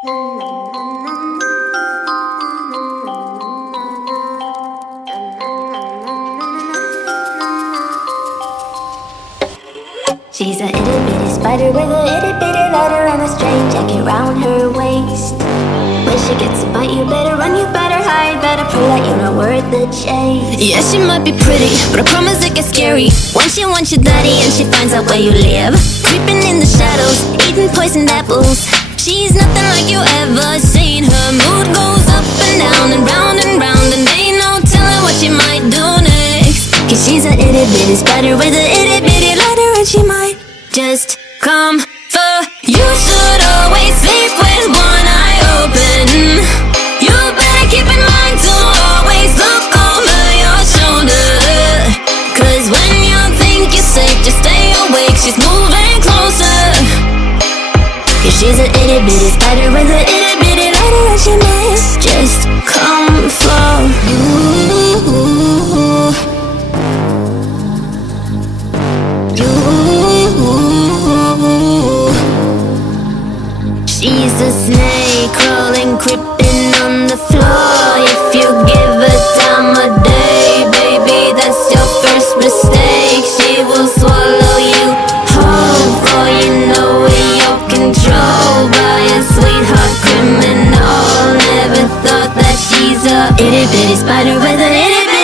She's a itty bitty spider with a itty bitty ladder and a straight jacket round her waist. When she gets a bite, you better run, you better hide, better pray that you're not worth the chase. Yeah, she might be pretty, but I promise it gets scary when she wants your daddy and she finds out where you live. Creeping in the shadows, eating poisoned apples. She's nothing like you ever seen. Her mood goes up and down and round, and ain't no telling what she might do next. Cause she's a itty bitty spider with a itty bitty ladder, and she might just come for you. Should always sleep with one eye open. You better keep in mind to always look over your shoulder. Cause when you think you're safe, just stay awake, she's moving closer. Cause she's a itty bitty spider with a itty bitty ladder, and she might just come for you. She's a snake crawling, creeping on the floor. If you give her time of day, baby, that's your first mistake. She will swallow you whole, for you know in your control by a sweetheart criminal. Never thought that she's a itty bitty spider with a itty bitty